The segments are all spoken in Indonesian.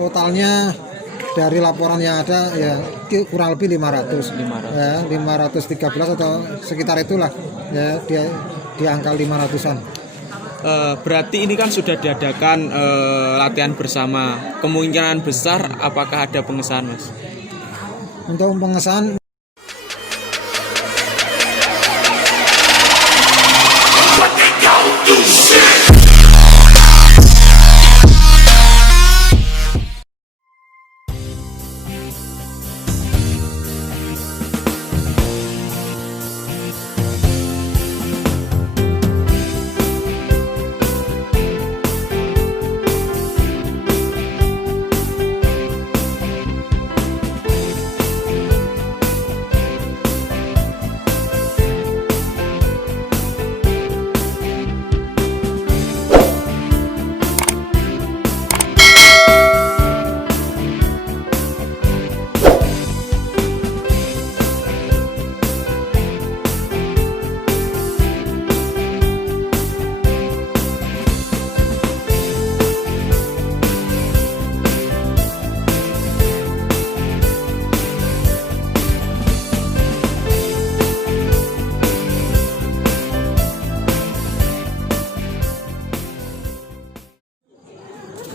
Totalnya dari laporan yang ada ya kurang lebih 500. Ya, 513 atau sekitar itulah. Ya, di angka 500-an. Berarti ini kan sudah diadakan latihan bersama. Kemungkinan besar apakah ada pengesahan, Mas? Untuk pengesahan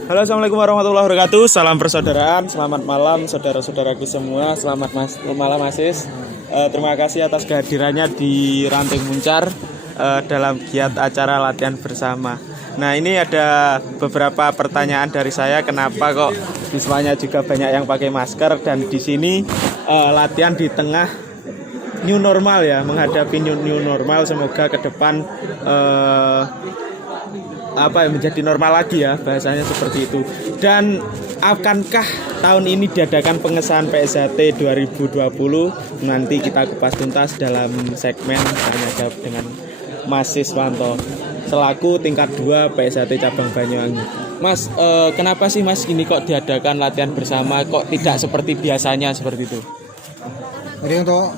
Halo, assalamualaikum warahmatullahi wabarakatuh. Salam persaudaraan, selamat malam saudara-saudaraku semua. Selamat malam Asis. Terima kasih atas kehadirannya di Ranting Muncar dalam giat acara latihan bersama. Nah, ini ada beberapa pertanyaan dari saya. Kenapa kok siswanya juga banyak yang pakai masker, dan di sini latihan di tengah new normal ya, menghadapi new normal. Semoga ke depan menjadi normal lagi ya, bahasanya seperti itu. Dan akankah tahun ini diadakan pengesahan PSHT 2020? Nanti kita kupas tuntas dalam segmen Tanya Jawab dengan Mas Siswanto selaku tingkat 2 PSHT cabang Banyuwangi. Mas, kenapa sih Mas ini kok diadakan latihan bersama, kok tidak seperti biasanya seperti itu? Jadi untuk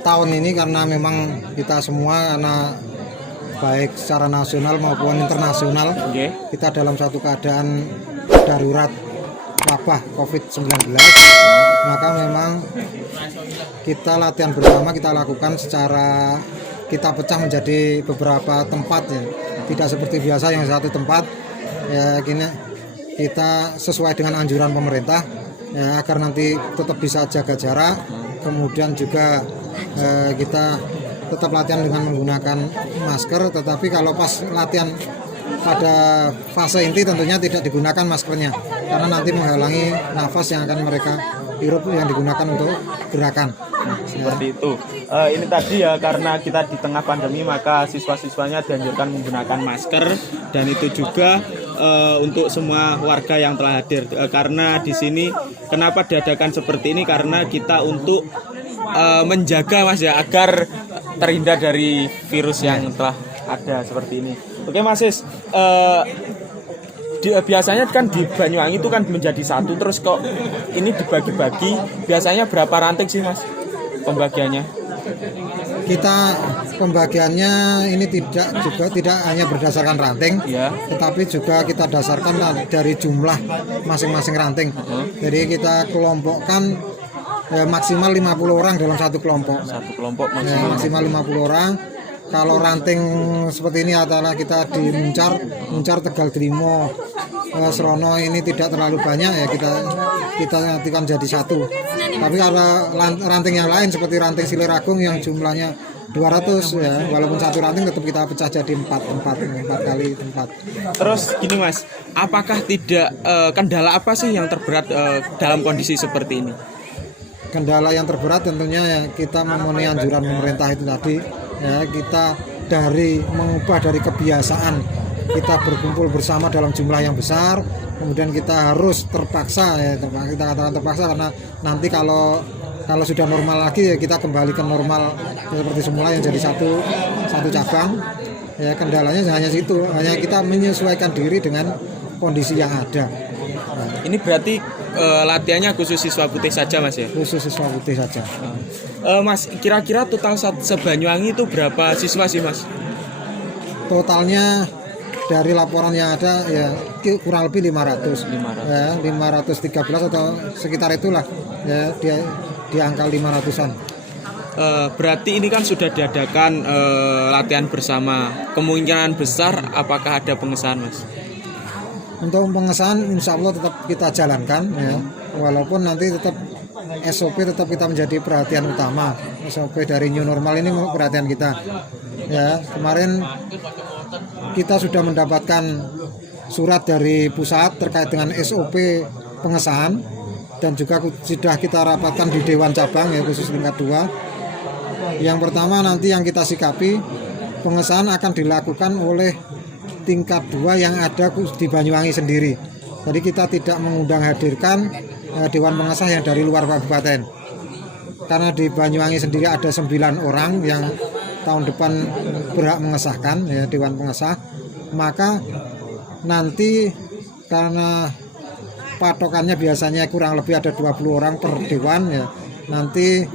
tahun ini karena memang kita semua baik secara nasional maupun internasional, kita dalam satu keadaan darurat wabah COVID-19, maka memang kita latihan bersama kita lakukan secara kita pecah menjadi beberapa tempat ya, tidak seperti biasa yang satu tempat ya. Kita sesuai dengan anjuran pemerintah ya, agar nanti tetap bisa jaga jarak, kemudian juga kita tetap latihan dengan menggunakan masker, tetapi kalau pas latihan pada fase inti tentunya tidak digunakan maskernya karena nanti menghalangi nafas yang akan mereka hirup yang digunakan untuk gerakan. Seperti itu. Ini tadi ya, karena kita di tengah pandemi maka siswa-siswanya dianjurkan menggunakan masker, dan itu juga untuk semua warga yang telah hadir. Karena di sini kenapa diadakan seperti ini, karena kita untuk menjaga Mas ya, agar terhindar dari virus yang telah ada seperti ini. Oke Mas Sis, biasanya kan di Banyuwangi itu kan menjadi satu, terus kok ini dibagi-bagi, biasanya berapa ranting sih Mas pembagiannya? Kita pembagiannya ini tidak hanya berdasarkan ranting ya, tetapi juga kita dasarkan dari jumlah masing-masing ranting. Jadi kita kelompokkan maksimal 50 orang dalam satu kelompok. Satu kelompok maksimal 50 orang. Kalau ranting seperti ini adalah kita di Muncar Tegal Drimo, Serono ini tidak terlalu banyak ya, kita nantikan jadi satu. Tapi kalau ranting yang lain seperti ranting Siliragung yang jumlahnya 200 ya, walaupun satu ranting tetap kita pecah jadi 4 kali 4. Terus gini Mas, apakah tidak kendala apa sih yang terberat dalam kondisi seperti ini? Kendala yang terberat tentunya ya, kita memenuhi anjuran pemerintah itu tadi ya, kita mengubah dari kebiasaan kita berkumpul bersama dalam jumlah yang besar, kemudian kita harus terpaksa ya, kita katakan terpaksa karena nanti kalau sudah normal lagi ya kita kembali ke normal seperti semula yang jadi satu cabang ya. Kendalanya hanya situ, hanya kita menyesuaikan diri dengan kondisi yang ada. Ini berarti latihannya khusus siswa putih saja Mas ya? Khusus siswa putih saja. Mas, kira-kira total se-Banyuwangi itu berapa siswa sih Mas? Totalnya dari laporan yang ada ya kurang lebih 500. Ya, 513 atau sekitar itulah. Ya, dia di angka 500-an. Berarti ini kan sudah diadakan latihan bersama. Kemungkinan besar apakah ada pengesahan, Mas? Untuk pengesahan insya Allah tetap kita jalankan ya. Walaupun nanti tetap SOP tetap kita menjadi perhatian utama. SOP dari new normal ini perhatian kita. Ya, kemarin kita sudah mendapatkan surat dari pusat terkait dengan SOP pengesahan dan juga sudah kita rapatkan di Dewan Cabang ya khusus tingkat 2. Yang pertama nanti yang kita sikapi pengesahan akan dilakukan oleh tingkat 2 yang ada di Banyuwangi sendiri. Jadi kita tidak mengundang hadirkan Dewan Pengesah yang dari luar kabupaten. Karena di Banyuwangi sendiri ada 9 orang yang tahun depan berhak mengesahkan ya Dewan Pengesah. Maka nanti karena patokannya biasanya kurang lebih ada 20 orang per dewan ya. Nanti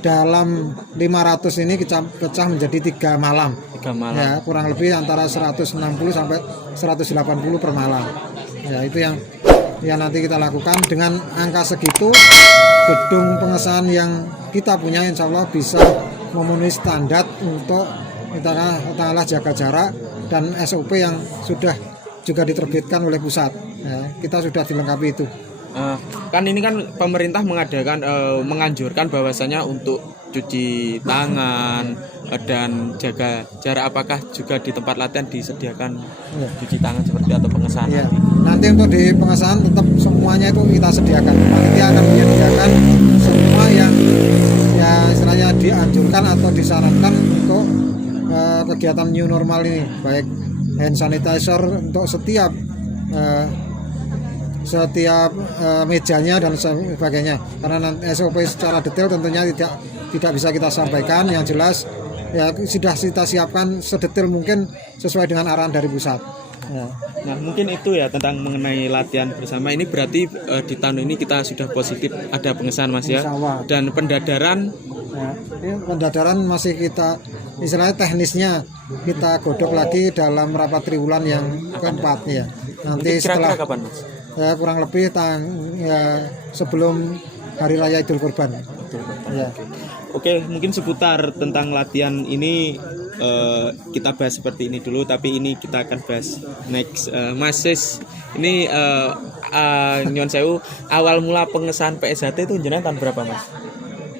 dalam 500 ini pecah menjadi 3 malam. 3 malam. Ya, kurang lebih antara 160 sampai 180 per malam. Ya, itu yang nanti kita lakukan dengan angka segitu gedung pengesahan yang kita punya insya Allah bisa memenuhi standar untuk kita jaga jarak dan SOP yang sudah juga diterbitkan oleh pusat. Ya, kita sudah dilengkapi itu. Kan ini kan pemerintah menganjurkan bahwasanya untuk cuci tangan dan jaga jarak, apakah juga di tempat latihan disediakan cuci tangan seperti atau pengesahan? Ya. Nanti untuk di pengesahan tetap semuanya itu kita sediakan. Panitia akan menyediakan semua yang ya istilahnya dianjurkan atau disarankan untuk kegiatan new normal ini, baik hand sanitizer untuk setiap mejanya dan sebagainya. Karena nanti SOP secara detail tentunya tidak bisa kita sampaikan. Yang jelas ya sudah kita siapkan sedetail mungkin sesuai dengan arahan dari pusat. Ya. Nah mungkin itu ya tentang mengenai latihan bersama ini. Berarti di tahun ini kita sudah positif ada pengesahan, Mas ya. Dan pendadaran pendadaran masih kita istilahnya teknisnya kita godok lagi dalam rapat triwulan yang keempat ya. Nanti setelah kapan, Mas? Ya, kurang lebih sebelum Hari Raya Idul Kurban. Ya. Oke, mungkin seputar tentang latihan ini kita bahas seperti ini dulu, tapi ini kita akan bahas next. Mas Sis, ini nyon sewu, awal mula pengesahan PSHT itu jenengan tahun berapa, Mas?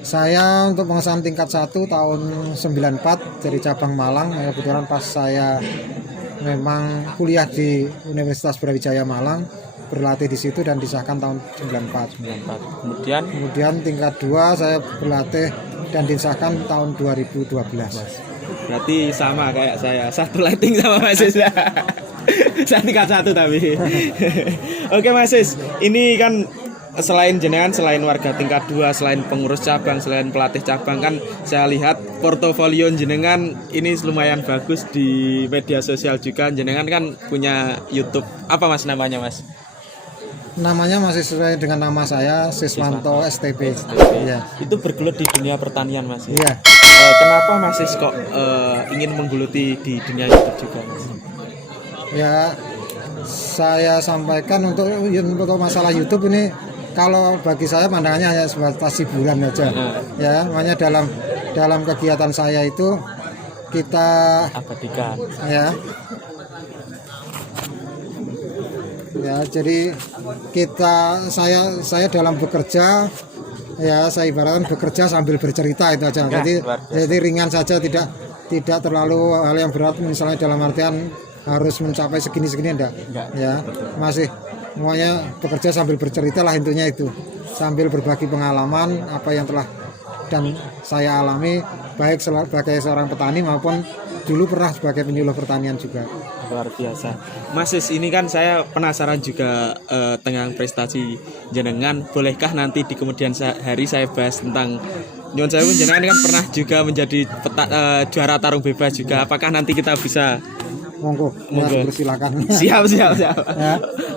Saya untuk pengesahan tingkat 1 tahun 94 dari cabang Malang. Kebetulan pas saya memang kuliah di Universitas Brawijaya Malang, berlatih di situ dan disahkan tahun 94. Kemudian tingkat 2 saya berlatih dan disahkan tahun 2012. Berarti sama kayak saya, satu lighting sama Mas Sis. Saya tingkat 1 tapi. Oke Mas Sis, ini kan selain jenengan, selain warga tingkat 2, selain pengurus cabang, selain pelatih cabang, kan saya lihat portofolio jenengan ini lumayan bagus di media sosial juga. Jenengan kan punya YouTube, apa Mas namanya, Mas? Namanya masih sesuai dengan nama saya, Siswanto STP. Ya. Itu bergelut di dunia pertanian, Mas. Iya. Kenapa Mas Sis kok ingin menggeluti di dunia YouTube juga, Mas? Ya, saya sampaikan untuk masalah YouTube ini, kalau bagi saya pandangannya hanya sebatas hiburan aja. Ya, makanya dalam kegiatan saya itu kita abadikan. Ya, jadi saya dalam bekerja ya, saya ibaratkan bekerja sambil bercerita itu aja. Jadi ringan saja, tidak terlalu hal yang berat, misalnya dalam artian harus mencapai segini enggak. Ya, masih semuanya bekerja sambil bercerita lah, intinya itu. Sambil berbagi pengalaman apa yang telah dan saya alami, baik sebagai seorang petani maupun dulu pernah sebagai penyuluh pertanian juga. Luar biasa. Mas Sis, ini kan saya penasaran juga tentang prestasi jenengan. Bolehkah nanti di kemudian hari saya bahas tentang Nyon Sewu, jenengan kan pernah juga menjadi juara tarung bebas juga. Apakah nanti kita bisa Monggo. Silakan. Siap. Ya.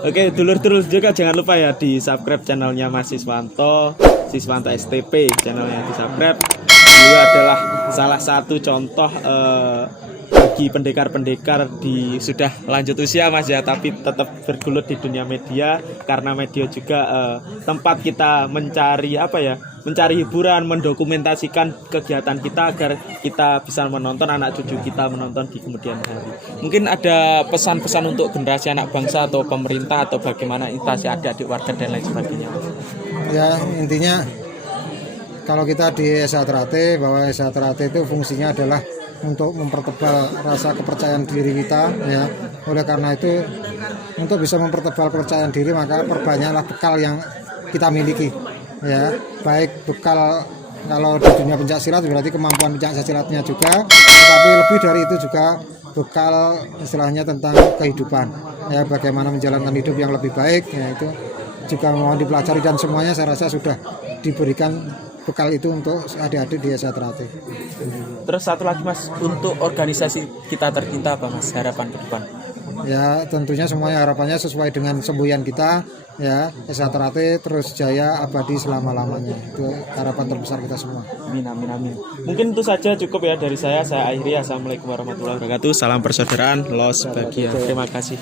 Oke, dulur-dulur juga jangan lupa ya di subscribe channelnya Mas Siswanto STP, channelnya di subscribe. Beliau adalah salah satu contoh bagi pendekar-pendekar di sudah lanjut usia Mas ya, tapi tetap bergelut di dunia media, karena media juga tempat kita mencari mencari hiburan, mendokumentasikan kegiatan kita agar kita bisa menonton, anak cucu kita menonton di kemudian hari. Mungkin ada pesan-pesan untuk generasi anak bangsa atau pemerintah atau bagaimana instansi adik-adik warga dan lain sebagainya. Ya, intinya kalau kita di SA Ternate, bahwa SA Ternate itu fungsinya adalah untuk mempertebal rasa kepercayaan diri kita, ya. Oleh karena itu, untuk bisa mempertebal kepercayaan diri, maka perbanyaklah bekal yang kita miliki, ya. Baik bekal kalau di dunia pencak silat berarti kemampuan pencak silatnya juga, tetapi lebih dari itu juga bekal istilahnya tentang kehidupan, ya, bagaimana menjalankan hidup yang lebih baik, ya, itu juga mohon dipelajari, dan semuanya saya rasa sudah diberikan bekal itu untuk adik-adik di SA Ternate. Terus satu lagi Mas, untuk organisasi kita tercinta apa Mas, harapan ke depan? Ya, tentunya semuanya harapannya sesuai dengan semboyan kita, ya, SA Ternate terus jaya abadi selama-lamanya. Itu harapan terbesar kita semua. Amin, amin, amin. Mungkin itu saja cukup ya dari saya akhiri. Assalamualaikum warahmatullahi wabarakatuh. Salam persaudaraan, los bahagia. Terima kasih.